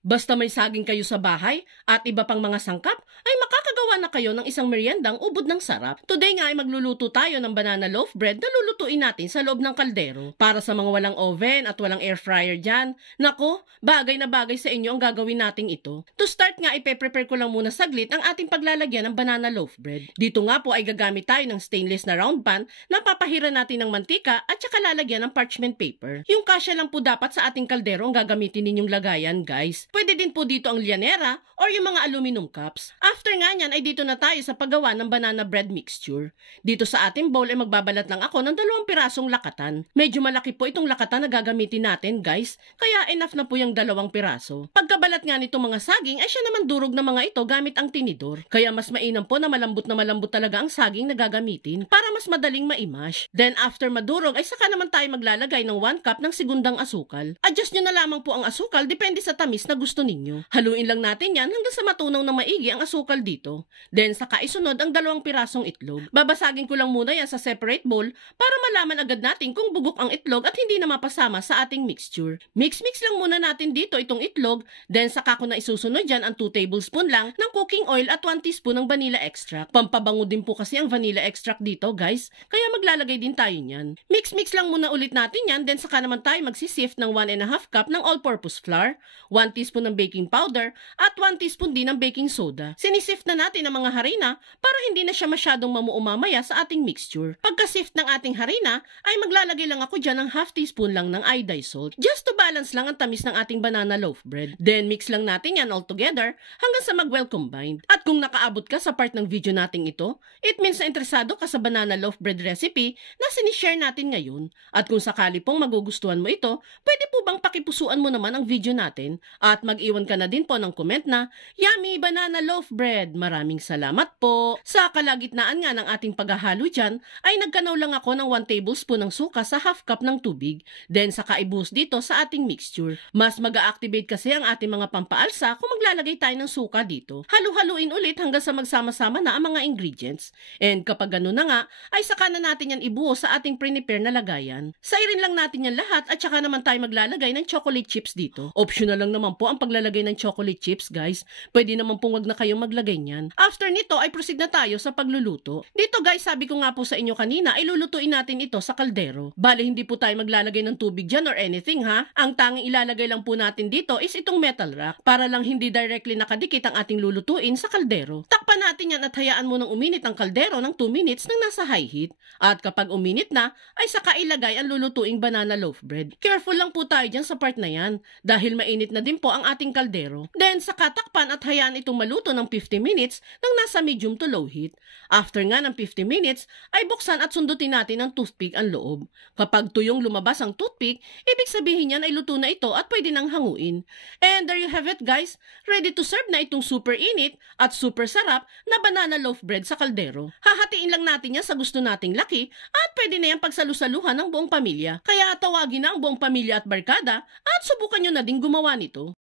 Basta may saging kayo sa bahay at iba pang mga sangkap, ay makakagawa na kayo ng isang meriendang ubod ng sarap. Today nga ay magluluto tayo ng banana loaf bread na lulutuin natin sa loob ng kaldero. Para sa mga walang oven at walang air fryer dyan, nako, bagay na bagay sa inyo ang gagawin nating ito. To start nga, ipe-prepare ko lang muna saglit ang ating paglalagyan ng banana loaf bread. Dito nga po ay gagamit tayo ng stainless na round pan na papahiran natin ng mantika at saka lalagyan ng parchment paper. Yung kasya lang po dapat sa ating kaldero ang gagamitin ninyong lagayan, guys. Pwede din po dito ang lianera or yung mga aluminum cups. After nga nyan ay dito na tayo sa paggawa ng banana bread mixture. Dito sa ating bowl ay magbabalat lang ako ng 2 pirasong lakatan. Medyo malaki po itong lakatan na gagamitin natin, guys, kaya enough na po yung 2 piraso. Pagkabalat nga nitong mga saging ay siya naman durog na mga ito gamit ang tinidor. Kaya mas mainam po na malambot talaga ang saging na gagamitin para mas madaling maimash. Then after madurog ay saka naman tayo maglalagay ng 1 cup ng segundang asukal. Adjust nyo na lamang po ang asukal depende sa tamis na gusto ninyo. Haluin lang natin yan hanggang sa matunaw ng maigi ang asukal dito. Then saka isunod ang 2 pirasong itlog. Babasagin ko lang muna yan sa separate bowl para malaman agad natin kung bugok ang itlog at hindi na mapasama sa ating mixture. Mix lang muna natin dito itong itlog. Then saka ko na isusunod dyan ang 2 tablespoon lang ng cooking oil at 1 teaspoon ng vanilla extract. Pampabango din po kasi ang vanilla extract dito, guys. Kaya maglalagay din tayo niyan. Mix lang muna ulit natin yan. Then saka naman tayo magsisift ng 1½ cup ng all-purpose flour, 1 teaspoon ng baking powder, at 1 teaspoon din ng baking soda. Sinisift na natin ang mga harina para hindi na siya masyadong mamuumamaya sa ating mixture. Pagka-sift ng ating harina, ay maglalagay lang ako dyan ng ½ teaspoon lang ng iodized salt. Just to balance lang ang tamis ng ating banana loaf bread. Then mix lang natin yan all together hanggang sa mag-well combined. At kung nakaabot ka sa part ng video nating ito, it means na interesado ka sa banana loaf bread recipe na sinishare natin ngayon. At kung sakali pong magugustuhan mo ito, pwede po bang pakipusuan mo naman ang video natin at mag-iwan ka na din po ng comment na yummy banana loaf bread. Maraming salamat po. Sa kalagitnaan nga ng ating paghahalo dyan, ay nagkanaw lang ako ng 1 tablespoon ng suka sa ½ cup ng tubig. Then saka ibuhos dito sa ating mixture. Mas mag-a-activate kasi ang ating mga pampaalsa kung maglalagay tayo ng suka dito. Halu-haluin ulit hanggang sa magsama-sama na ang mga ingredients. And kapag gano'n na nga, ay saka na natin yan ibuhos sa ating prepare na lagayan. Sairin lang natin yan lahat at saka naman tayo maglalagay ng chocolate chips dito. Optional lang naman po ang paglalagay ng chocolate chips, guys. Pwede naman pong wag na kayong maglagay niyan. After nito ay proceed na tayo sa pagluluto. Dito, guys, sabi ko nga po sa inyo kanina ay lulutuin natin ito sa kaldero. Bale, hindi po tayo maglalagay ng tubig dyan or anything, ha? Ang tanging ilalagay lang po natin dito is itong metal rack para lang hindi directly nakadikit ang ating lulutuin sa kaldero. Takpan natin yan at hayaan mo nang uminit ang kaldero ng 2 minutes nang nasa high heat. At kapag uminit na, ay saka ilagay ang lulutuing banana loaf bread. Careful lang po tayo dyan sa part na yan dahil mainit na din po ang ating kaldero. Then saka takpan at hayaan itong maluto ng 50 minutes nang nasa medium to low heat. After nga ng 50 minutes, ay buksan at sundutin natin ng toothpick ang loob. Kapag tuyong lumabas ang toothpick, ibig sabihin yan ay luto na ito at pwede nang hanguin. And there you have it, guys. Ready to serve na itong super init at super sarap na banana loaf bread sa kaldero. Hahatiin lang natin yan sa gusto nating laki at pwede na yan pagsalusaluhan ng buong pamilya. Kaya tawagin na ang buong pamilya at barkada at subukan nyo na din gumawa nito.